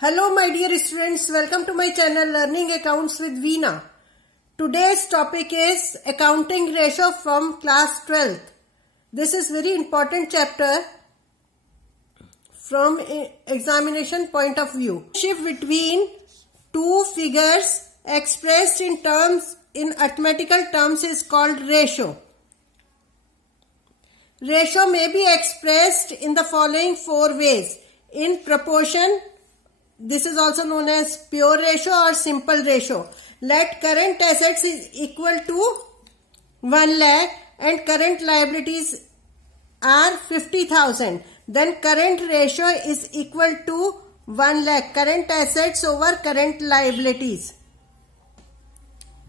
Hello my dear students, welcome to my channel Learning Accounts with Veena. Today's topic is accounting ratio from class 12th. This is very important chapter from examination point of view. Shift between two figures expressed in arithmetical terms is called ratio. Ratio may be expressed in the following four ways. In proportion, this is also known as pure ratio or simple ratio. Let current assets is equal to 1 lakh and current liabilities are 50,000. Then current ratio is equal to 1 lakh. Current assets over current liabilities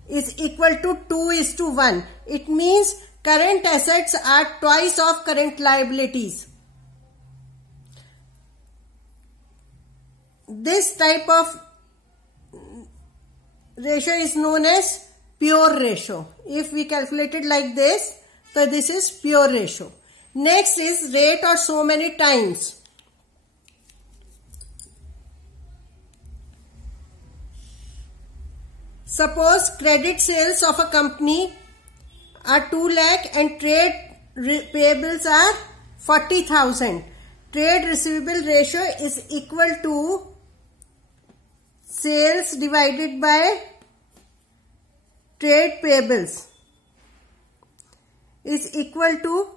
is equal to 2:1. It means current assets are twice of current liabilities. This type of ratio is known as pure ratio. If we calculate it like this, so this is pure ratio. Next is rate or so many times. Suppose credit sales of a company are 2 lakh and trade payables are 40,000. Trade receivable ratio is equal to sales divided by trade payables is equal to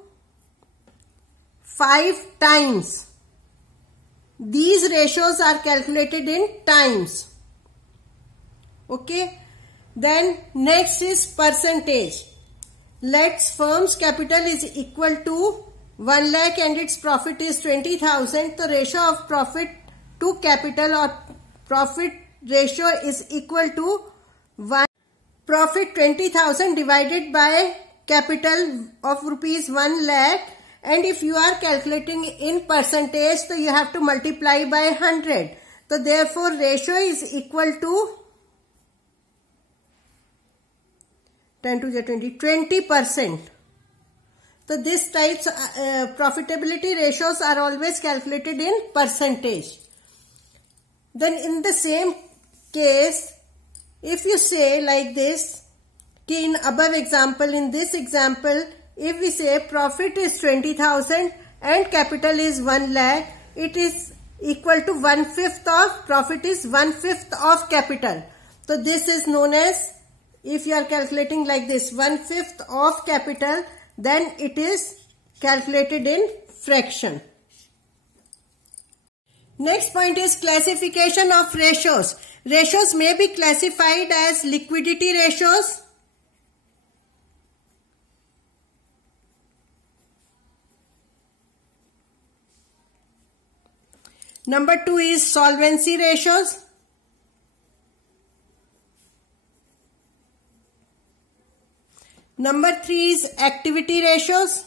5 times. These ratios are calculated in times. Okay. Then next is percentage. Let's firm's capital is equal to 1 lakh and its profit is 20,000. The ratio of profit to capital or profit ratio is equal to 1. Profit 20,000 divided by capital of rupees 1 lakh, and if you are calculating in percentage, so you have to multiply by 100. So therefore ratio is equal to 10 to the 20%. So this types profitability ratios are always calculated in percentage. Then in the same case, if you say like this, in above example, in this example, if we say profit is 20,000 and capital is 1 lakh, it is equal to 1/5 of profit is 1/5 of capital. So this is known as, if you are calculating like this, 1/5 of capital, then it is calculated in fraction. Next point is classification of ratios. Ratios may be classified as liquidity ratios, number 2 is solvency ratios, number 3 is activity ratios,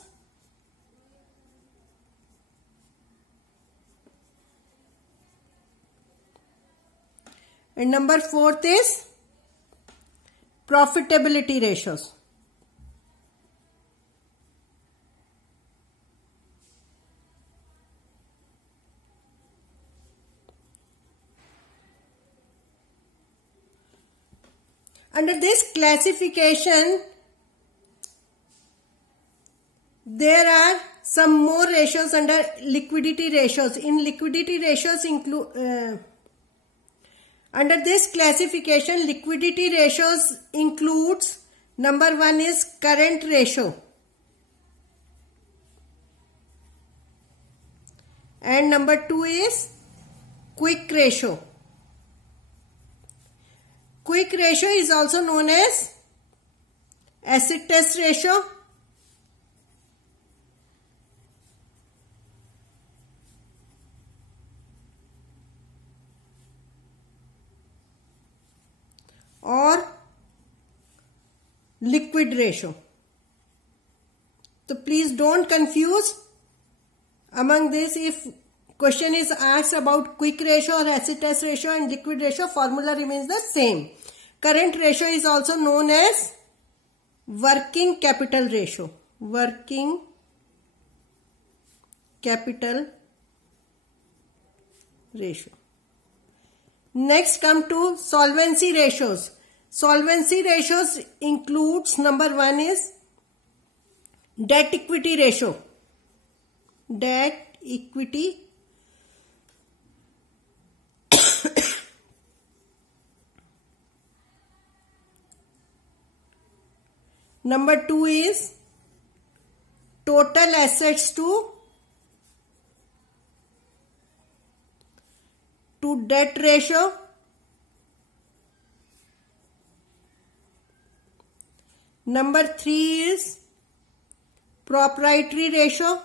and number 4 is profitability ratios. Under this classification, there are some more ratios under liquidity ratios. In liquidity ratios under this classification, liquidity ratios includes, number 1 is current ratio, and number 2 is quick ratio. Quick ratio is also known as acid test ratio, or liquid ratio. So please don't confuse among this. If question is asked about quick ratio or acid test ratio and liquid ratio, formula remains the same. Current ratio is also known as working capital ratio. Working capital ratio. Next come to solvency ratios. Solvency ratios includes, number one is debt equity ratio. Debt equity. Number two is total assets to debt ratio. Number three is proprietary ratio.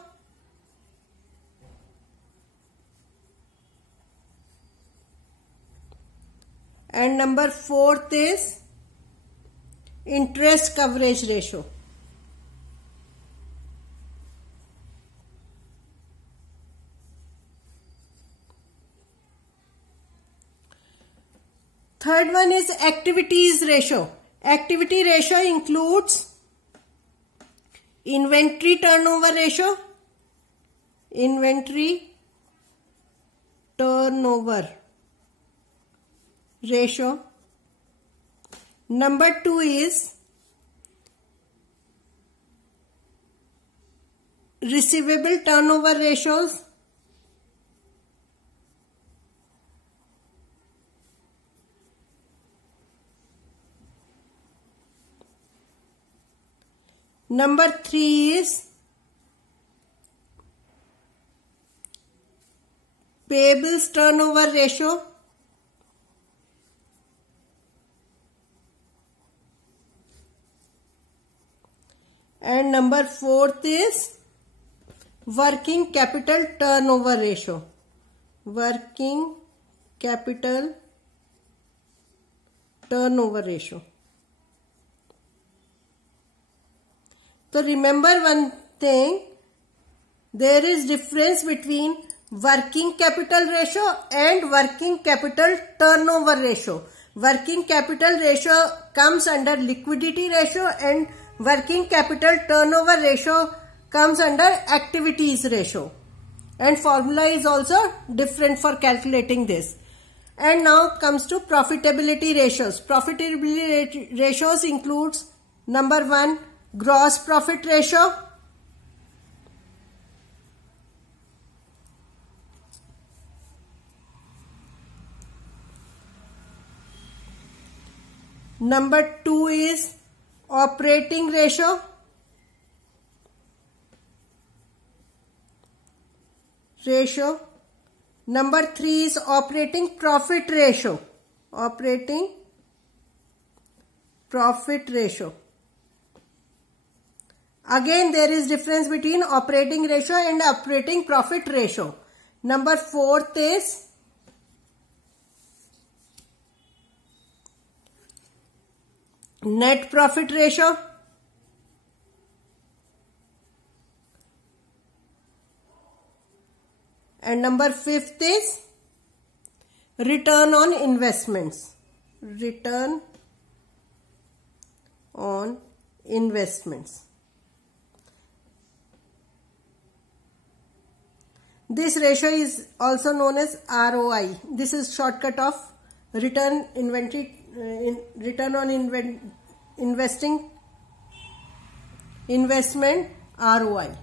And number fourth is interest coverage ratio. Third one is activities ratio. Activity ratio includes inventory turnover ratio. Inventory turnover ratio. Number two is receivable turnover ratios. Number three is payables turnover ratio. And number fourth is working capital turnover ratio. Working capital turnover ratio. So remember one thing, there is difference between working capital ratio and working capital turnover ratio. Working capital ratio comes under liquidity ratio and working capital turnover ratio comes under activities ratio. And formula is also different for calculating this. And now comes to profitability ratios. Profitability ratios includes number one, gross profit ratio. Number two is operating ratio. Number three is operating profit ratio. Operating profit ratio. Again, there is difference between operating ratio and operating profit ratio. Number fourth is net profit ratio. And number fifth is return on investments. Return on investments. This ratio is also known as ROI. This is shortcut of return on investment ROI.